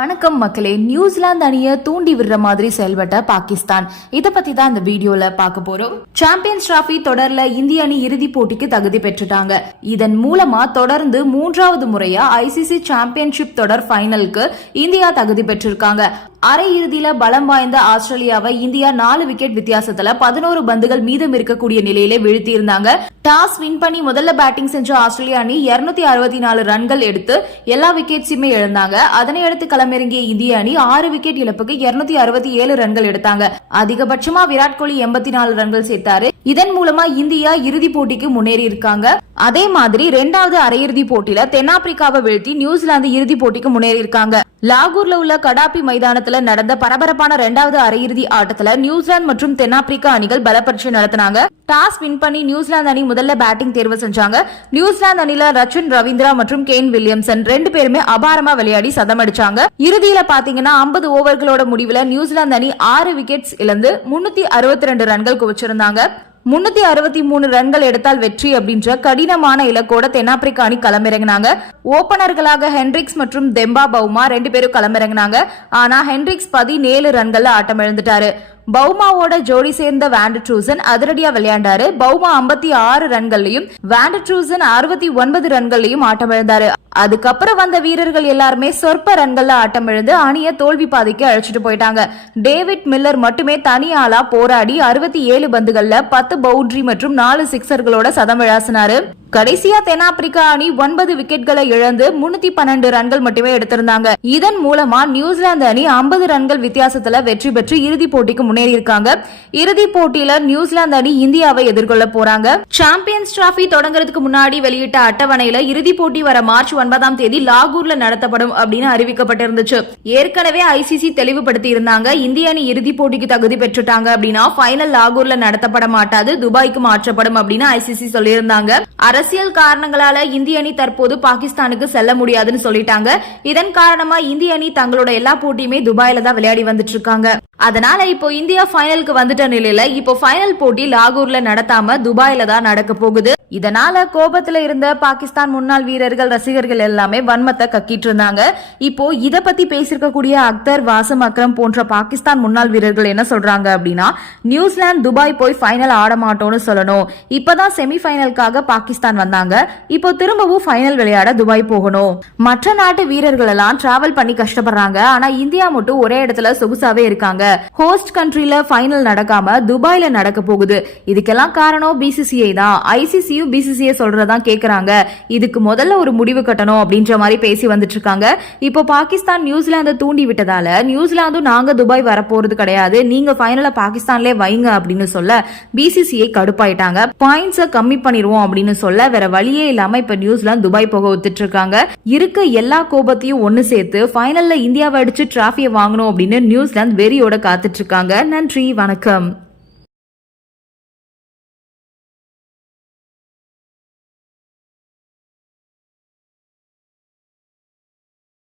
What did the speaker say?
வணக்கம் மக்களே நியூசிலாந்து அணியை தூண்டி விடுற மாதிரி செயல்பட்ட பாகிஸ்தான். இத பத்தி தான் இந்த வீடியோல பார்க்க போறோம். சாம்பியன்ஸ் டிராபி தொடர்ல இந்திய அணி இறுதி போட்டிக்கு தகுதி பெற்றுட்டாங்க. இதன் மூலமா தொடர்ந்து மூன்றாவது முறையா ஐசிசி சாம்பியன்ஷிப் தொடர் ஃபைனலுக்கு இந்தியா தகுதி பெற்றிருக்காங்க. அரை இறுதியில பலம் வாய்ந்த ஆஸ்திரேலியாவை இந்தியா நாலு விக்கெட் வித்தியாசத்துல பதினோரு பந்துகள் மீதம் இருக்கக்கூடிய நிலையிலே வீழ்த்தி இருந்தாங்க டாஸ் வின் பண்ணி முதல்ல பேட்டிங் செஞ்ச ஆஸ்திரேலியா அணி இருநூத்தி அறுபத்தி நாலு ரன்கள் எடுத்து எல்லா விக்கெட்ஸுமே எழுந்தாங்க அதனை அடுத்து களமிறங்கிய இந்திய அணி ஆறு விக்கெட் இழப்புக்கு இருநூத்தி அறுபத்தி ஏழு ரன்கள் எடுத்தாங்க. அதிகபட்சமா விராட் கோலி எண்பத்தி நாலு ரன்கள் சேர்த்தாரு. இதன் மூலமா இந்தியா இறுதி போட்டிக்கு முன்னேறி இருக்காங்க. அதே மாதிரி இரண்டாவது அரையிறுதி போட்டியில தென்னாப்பிரிக்காவை வீழ்த்தி நியூசிலாந்து இறுதி போட்டிக்கு முன்னேறி இருக்காங்க. லாகூர்ல உள்ள கடாபி மைதானத்துல நடந்த பரபரப்பான இரண்டாவது அரையிறுதி ஆட்டத்துல நியூசிலாந்து மற்றும் தென்னாப்பிரிக்கா அணிகள் பலப்பரீட்சை நடத்தினாங்க. டாஸ் வின் பண்ணி நியூசிலாந்து அணி முதல்ல பேட்டிங் தேர்வு செஞ்சாங்க. நியூசிலாந்து அணில ரச்சின் ரவீந்திரா மற்றும் கேன் வில்லியம்சன் ரெண்டு பேருமே அபாரமா விளையாடி சதம் அடிச்சாங்க இறுதியில பாத்தீங்கன்னா ஐம்பது ஓவர்களோட முடிவுல நியூசிலாந்து அணி ஆறு விக்கெட்ஸ் இழந்து முன்னூத்தி அறுபத்தி ரெண்டு ரன்கள் குவிச்சிருந்தாங்க. முன்னூத்தி அறுபத்தி மூணு ரன்கள் எடுத்தால் வெற்றி அப்படின்ற கடினமான இலக்கோட தென்னாப்பிரிக்கா அணி களமிறங்கினாங்க. ஓபனர்களாக ஹென்ரிக்ஸ் மற்றும் தெம்பா பவுமா ரெண்டு பேரும் களமிறங்கினாங்க. ஆனா ஹென்ரிக்ஸ் பதினேழு ரன்கள்ல ஆட்டம் எழுந்துட்டாரு பவுமாவோட ஜோடி சேர்ந்த வேண்டட்ரூசன் அதிரடியா விளையாண்டாரு. பவுமா ஐம்பத்தி ஆறு ரன்கள்லயும் வேண்டட்ரூசன் அறுபத்தி ஒன்பது ரன்கள்லயும் ஆட்டம் இழந்தாரு அதுக்கப்புறம் வந்த வீரர்கள் எல்லாருமே சொற்ப ரன்கள்ல ஆட்டம் இழந்து அணிய தோல்வி பாதைக்கு அழைச்சிட்டு போயிட்டாங்க. டேவிட் மில்லர் மட்டுமே தனியாளா போராடி அறுபத்தி ஏழு பந்துகள்ல பத்து பவுண்டரி மற்றும் நாலு சிக்சர்களோட சதம் விளாசினாரு. கடைசியா தென்னாப்பிரிக்கா அணி ஒன்பது விக்கெட்களை இழந்து முன்னூத்தி பன்னெண்டு ரன்கள் மட்டுமே எடுத்திருந்தாங்க. இதன் மூலமா நியூசிலாந்து அணி ஐம்பது ரன்கள் வித்தியாசத்துல வெற்றி பெற்று இறுதி போட்டிக்கு முன்னேறி இருக்காங்க இறுதி போட்டியில நியூசிலாந்து அணி இந்தியாவை எதிர்கொள்ள போறாங்க. சாம்பியன்ஸ் டிராபி தொடங்குறதுக்கு முன்னாடி வெளியிட்ட அட்டவணையில இறுதி போட்டி வர மார்ச் ஒன்பதாம் தேதி லாகூர்ல நடத்தப்படும் அப்படின்னு அறிவிக்கப்பட்டிருந்துச்சு. ஏற்கனவே ஐசிசி தெளிவுபடுத்தி இருந்தாங்க இந்திய அணி இறுதி போட்டிக்கு தகுதி பெற்றுட்டாங்க அப்படின்னா ஃபைனல் லாகூர்ல நடத்தப்பட மாட்டாது. துபாய்க்கு மாற்றப்படும் அப்படின்னு ஐசிசி சொல்லியிருந்தாங்க. அரசியல் காரணங்களால இந்திய அணி தற்போது பாகிஸ்தானுக்கு செல்ல முடியாதுன்னு சொல்லிட்டாங்க. இதன் காரணமா இந்திய அணி தங்களோட எல்லா போட்டியுமே துபாயில தான் விளையாடி வந்துட்டு இருக்காங்க அதனால இப்போ இந்தியா ஃபைனலுக்கு வந்துட்ட நிலையில இப்போ ஃபைனல் போட்டி லாகூர்ல நடத்தாம துபாயில தான் நடக்க போகுது. இதனால கோபத்துல இருந்த பாகிஸ்தான் முன்னாள் வீரர்கள் ரசிகர்கள் எல்லாமே வன்மத்தை கக்கிட்டு இருந்தாங்க. இப்போ இத பத்தி பேசியிருக்கக்கூடிய அக்தர் வாசம் அக்ரம் போன்ற பாகிஸ்தான் முன்னாள் வீரர்கள் என்ன சொல்றாங்க அப்படின்னா நியூசிலாந்து துபாய் போய் ஃபைனல் ஆட மாட்டோம்னு சொல்லணும். இப்பதான் செமி ஃபைனலுக்காக பாகிஸ்தான் வந்தாங்க. இப்போ திரும்பவும் ஃபைனல் விளையாட துபாய் போகணும். மற்ற நாட்டு வீரர்கள் எல்லாம் டிராவல் பண்ணி கஷ்டப்படுறாங்க. ஆனா இந்தியா மட்டும் ஒரே இடத்துல சொகுசாவே இருக்காங்க. ஹோஸ்ட் கண்ட்ரில ஃபைனல் நடக்காம துபாயில நடக்க போகுது. இதுக்கெல்லாம் காரணம் பிசிசிஐ தான். ஐசிசி ஐசிசியும் பிசிசிஐ சொல்றதான் கேட்குறாங்க இதுக்கு முதல்ல ஒரு முடிவு கட்டணும் அப்படின்ற மாதிரி பேசி வந்துட்டு இருக்காங்க இப்போ பாகிஸ்தான் நியூசிலாந்தை தூண்டி விட்டதால நியூசிலாந்தும் நாங்க துபாய் வரப்போறது கிடையாது. நீங்க ஃபைனல பாகிஸ்தான்லே வைங்க அப்படின்னு சொல்ல பிசிசிஐ கடுப்பாயிட்டாங்க. பாயிண்ட்ஸை கம்மி பண்ணிடுவோம் அப்படின்னு சொல்ல வேற வழியே இல்லாம இப்ப நியூசிலாந்து துபாய் போக ஒத்துட்டு இருக்காங்க இருக்க எல்லா கோபத்தையும் ஒன்னு சேர்த்து ஃபைனல்ல இந்தியாவை அடிச்சு டிராஃபியை வாங்கணும் அப்படின்னு நியூசிலாந்து வெறியோட காத்துட்டு இருக்காங்க நன்றி வணக்கம்.